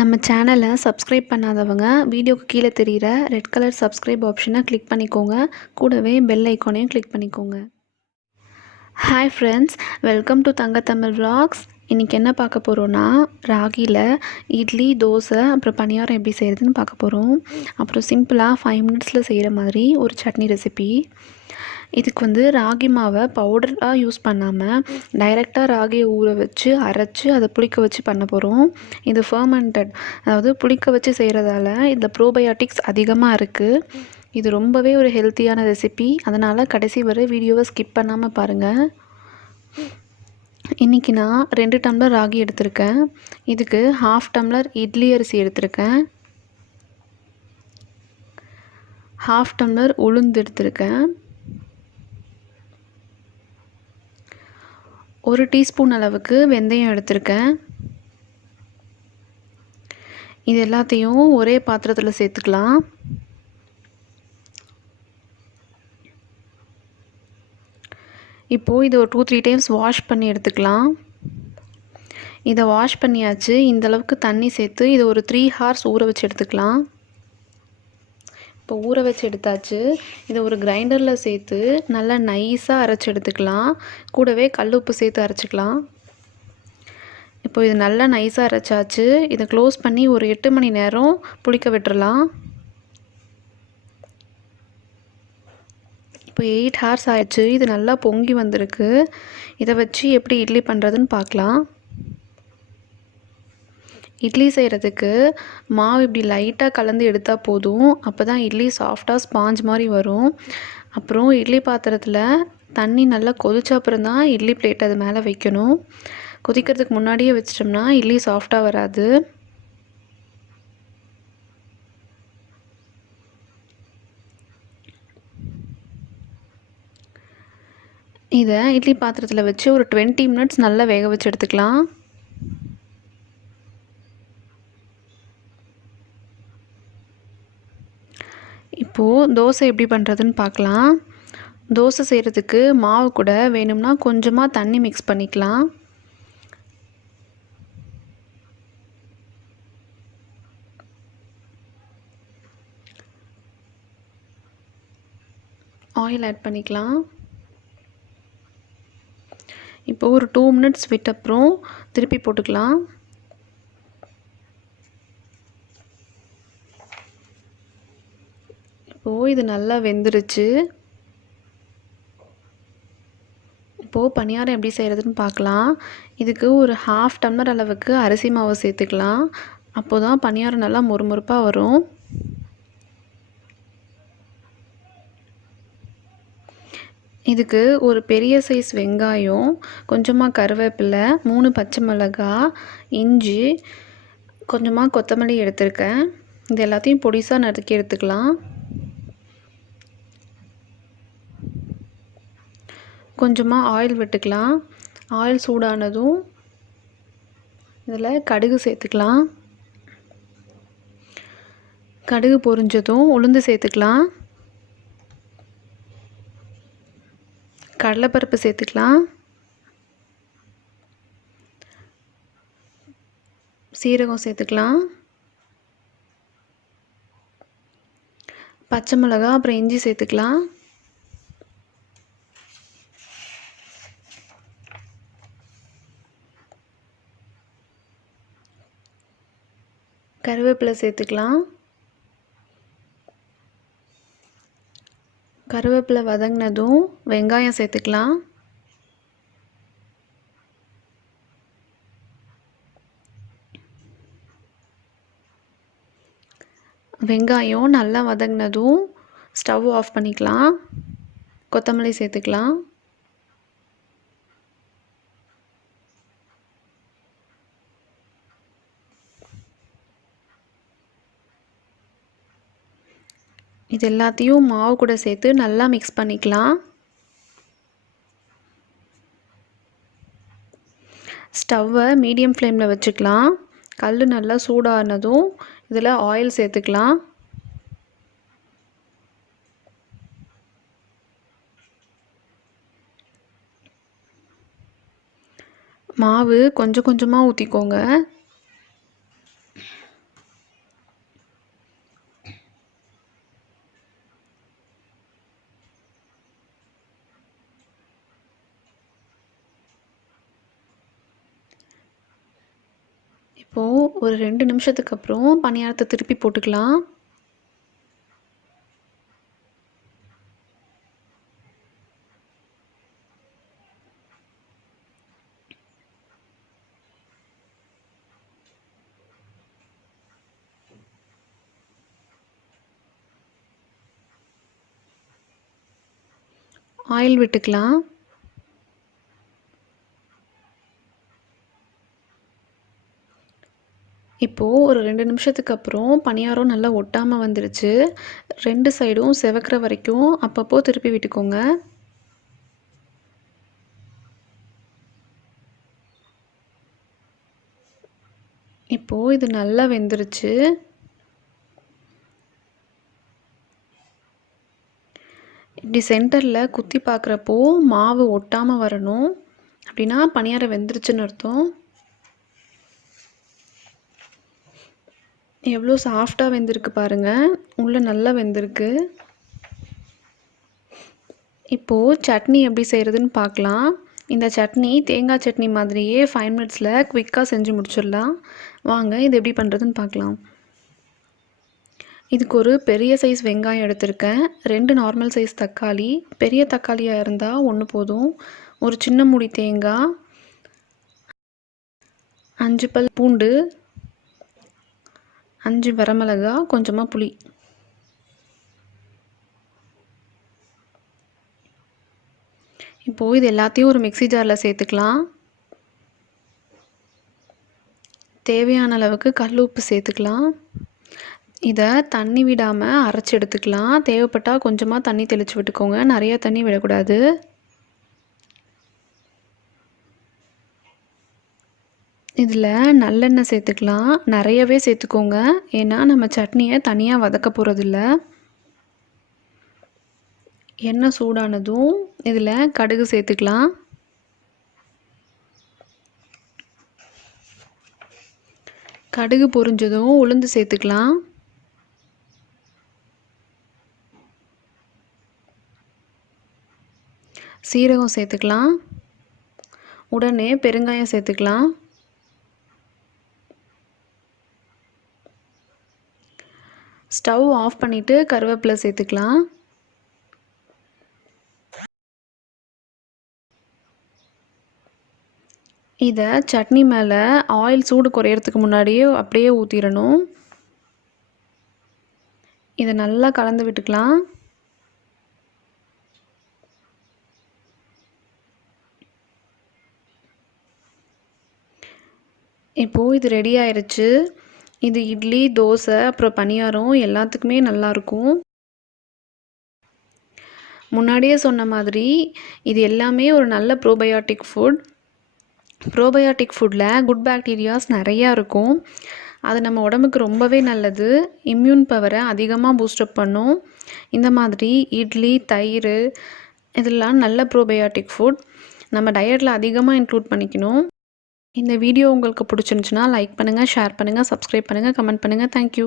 நம்ம சேனலை சப்ஸ்கிரைப் பண்ணாதவங்க வீடியோக்கு கீழே தெரிகிற ரெட் கலர் சப்ஸ்கிரைப் ஆப்ஷனை கிளிக் பண்ணிக்கோங்க. கூடவே பெல் ஐக்கானையும் கிளிக் பண்ணிக்கோங்க. Hi friends, welcome to Thangathamizh vlogs. இன்றைக்கி என்ன பார்க்க போகிறோன்னா, ராகியில் இட்லி, தோசை அப்புறம் பணியாரம் எப்படி செய்கிறதுன்னு பார்க்க போகிறோம். அப்புறம் சிம்பிளாக 5 மினிட்ஸில் செய்கிற மாதிரி ஒரு சட்னி ரெசிபி. இதுக்கு ராகி மாவை பவுடராக யூஸ் பண்ணாமல் டைரெக்டாக ராகியை ஊற வச்சு அரைச்சி அதை புளிக்க வச்சு பண்ண போகிறோம். இது fermented, அதாவது புளிக்க வச்சு செய்கிறதால இதில் ப்ரோபயோட்டிக்ஸ் அதிகமாக இருக்குது. இது ரொம்பவே ஒரு ஹெல்த்தியான ரெசிபி. அதனால் கடைசி வரை வீடியோவை ஸ்கிப் பண்ணாமல் பாருங்கள். இன்றைக்கி நான் 2 டம்ளர் ராகி எடுத்திருக்கேன். இதுக்கு 1/2 டம்ளர் இட்லி அரிசி எடுத்திருக்கேன். 1/2 டம்ளர் உளுந்து எடுத்திருக்கேன். 1 டீஸ்பூன் அளவுக்கு வெந்தயம் எடுத்திருக்கேன். இது எல்லாத்தையும் ஒரே பாத்திரத்தில் சேர்த்துக்கலாம். இப்போது இதை ஒரு 2-3 டைம்ஸ் வாஷ் பண்ணி எடுத்துக்கலாம். இதை வாஷ் பண்ணியாச்சு. இந்தளவுக்கு தண்ணி சேர்த்து இதை ஒரு 3 hours ஊற வச்சு எடுத்துக்கலாம். இப்போ ஊற வச்சு எடுத்தாச்சு. இதை ஒரு கிரைண்டரில் சேர்த்து நல்லா நைஸாக அரைச்சி எடுத்துக்கலாம். கூடவே கல் உப்பு சேர்த்து அரைச்சிக்கலாம். இப்போ இது நல்லா நைஸாக அரைச்சாச்சு. இதை க்ளோஸ் பண்ணி ஒரு 8 மணி நேரம் புளிக்க விட்டுறலாம். இப்போ 8 hours ஆயிடுச்சு. இது நல்லா பொங்கி வந்திருக்கு. இதை வச்சு எப்படி இட்லி பண்ணுறதுன்னு பார்க்கலாம். இட்லி செய்கிறதுக்கு மாவு இப்படி லைட்டாக கலந்து எடுத்தால் போதும். அப்போ தான் இட்லி சாஃப்டாக ஸ்பாஞ்ச் மாதிரி வரும். அப்புறம் இட்லி பாத்திரத்தில் தண்ணி நல்லா கொதிச்ச அப்புறம் தான் இட்லி பிளேட் அது மேலே வைக்கணும். கொதிக்கிறதுக்கு முன்னாடியே வச்சிட்டோம்னா இட்லி சாஃப்டாக வராது. இதை இட்லி பாத்திரத்தில் வச்சு ஒரு 20 minutes நல்லா வேக வச்சு எடுத்துக்கலாம். இப்போது தோசை எப்படி பண்ணுறதுன்னு பார்க்கலாம். தோசை செய்கிறதுக்கு மாவு கூட வேணும்னா கொஞ்சமாக தண்ணி மிக்ஸ் பண்ணிக்கலாம். ஆயில் ஆட் பண்ணிக்கலாம். இப்போது ஒரு 2 minutes விட்ட அப்புறம் திருப்பி போட்டுக்கலாம். இப்போது இது நல்லா வெந்துருச்சு. இப்போது பணியாரம் எப்படி செய்கிறதுன்னு பார்க்கலாம். இதுக்கு ஒரு 1/2 டம்ளர் அளவுக்கு அரிசி மாவு சேர்த்துக்கலாம். அப்போ தான் பணியாரம் நல்லா மொறுமொறுப்பாக வரும். இதுக்கு ஒரு பெரிய சைஸ் வெங்காயம், கொஞ்சமாக கருவேப்பிலை, 3 பச்சை மிளகாய், இஞ்சி, கொஞ்சமாக கொத்தமல்லி எடுத்திருக்கேன். இது எல்லாத்தையும் பொடிசாக நறுக்கி எடுத்துக்கலாம். கொஞ்சமாக ஆயில் விட்டுக்கலாம். ஆயில் சூடானதும் இதில் கடுகு சேர்த்துக்கலாம். கடுகு பொரிஞ்சதும் உளுந்து சேர்த்துக்கலாம். கடலைப்பருப்பு சேர்த்துக்கலாம். சீரகம் சேர்த்துக்கலாம். பச்சை மிளகாய் அப்புறம் இஞ்சி சேர்த்துக்கலாம். கருவேப்பிலை சேர்த்துக்கலாம். கருவேப்பிலை வதங்கினதும் வெங்காயம் சேர்த்துக்கலாம். வெங்காயம் நல்லா வதங்கினதும் ஸ்டவ் ஆஃப் பண்ணிக்கலாம். கொத்தமல்லி சேர்த்துக்கலாம். இது எல்லாத்தையும் மாவு கூட சேர்த்து நல்லா மிக்ஸ் பண்ணிக்கலாம். ஸ்டவ்வை மீடியம் ஃப்ளேமில் வச்சுக்கலாம். கல் நல்லா சூடானதும் இதில் ஆயில் சேர்த்துக்கலாம். மாவு கொஞ்சம் கொஞ்சமாக ஊற்றிக்கோங்க. இப்போது ஒரு 2 நிமிஷத்துக்கு அப்புறம் பணியாரத்தை திருப்பி போட்டுக்கலாம். ஆயில் விட்டுக்கலாம். இப்போது ஒரு 2 நிமிஷத்துக்கு அப்புறம் பணியாரம் நல்லா ஒட்டாமல் வந்துருச்சு. 2 சைடும் செவக்கிற வரைக்கும் அப்பப்போ திருப்பி விட்டுக்கோங்க. இப்போது இது நல்லா வெந்துருச்சு. இப்படி சென்டரில் குத்தி பார்க்குறப்போ மாவு ஒட்டாமல் வரணும். அப்படின்னா பணியாரம் வெந்துருச்சுன்னு அர்த்தம். எவ்வளோ சாஃப்டாக வெந்திருக்கு பாருங்கள். உள்ளே நல்லா வெந்திருக்கு. இப்போது சட்னி எப்படி செய்கிறதுன்னு பார்க்கலாம். இந்த சட்னி தேங்காய் சட்னி மாதிரியே 5 மினிட்ஸில் குவிக்காக செஞ்சு முடிச்சிடலாம். வாங்க இது எப்படி பண்ணுறதுன்னு பார்க்கலாம். இதுக்கு ஒரு பெரிய சைஸ் வெங்காயம் எடுத்திருக்கேன். 2 நார்மல் சைஸ் தக்காளி, பெரிய தக்காளியாக இருந்தால் 1 போதும். ஒரு சின்ன மூடி தேங்காய், 5 பல் பூண்டு, 5 வரமிளகா, கொஞ்சமாக புளி. இப்போது இது எல்லாத்தையும் ஒரு மிக்ஸி ஜாரில் சேர்த்துக்கலாம். தேவையான அளவுக்கு கல் உப்பு சேர்த்துக்கலாம். இதை தண்ணி விடாமல் அரைச்சி எடுத்துக்கலாம். தேவைப்பட்டால் கொஞ்சமாக தண்ணி தெளித்து விட்டுக்கோங்க. நிறைய தண்ணி விடக்கூடாது. இதில் நல்லெண்ணெய் சேர்த்துக்கலாம். நிறையவே சேர்த்துக்கோங்க. ஏன்னா நம்ம சட்னியை தனியாக வதக்க போகிறதில்ல. எண்ணெய் சூடானதும் இதில் கடுகு சேர்த்துக்கலாம். கடுகு பொரிஞ்சதும் உளுந்து சேர்த்துக்கலாம். சீரகம் சேர்த்துக்கலாம். உடனே பெருங்காயம் சேர்த்துக்கலாம். ஸ்டவ் ஆஃப் பண்ணிவிட்டு கருவேப்பிலை சேர்த்துக்கலாம். இதை சட்னி மேலே ஆயில் சூடு குறையிறதுக்கு முன்னாடியே அப்படியே ஊற்றிடணும். இதை நல்லா கலந்து விட்டுக்கலாம். இப்போது இது ரெடி ஆயிடுச்சு. இது இட்லி, தோசை, அப்புறம் பணியாரம் எல்லாத்துக்குமே நல்லாயிருக்கும். முன்னாடியே சொன்ன மாதிரி இது எல்லாமே ஒரு நல்ல ப்ரோபயோட்டிக் ஃபுட். ப்ரோபயோட்டிக் ஃபுட்டில் குட் பாக்டீரியாஸ் நிறையா இருக்கும். அது நம்ம உடம்புக்கு ரொம்பவே நல்லது. இம்யூன் பவரை அதிகமாக பூஸ்டப் பண்ணும். இந்த மாதிரி இட்லி, தயிர் இதெல்லாம் நல்ல ப்ரோபயோட்டிக் ஃபுட். நம்ம டயட்டில் அதிகமாக இன்க்ளூட் பண்ணிக்கணும். இந்த வீடியோ உங்களுக்கு பிடிச்சிருந்துச்சுன்னா லைக் பண்ணுங்கள், ஷேர் பண்ணுங்கள், சப்ஸ்கிரைப் பண்ணுங்கள், கமெண்ட் பண்ணுங்கள். தேங்க்யூ.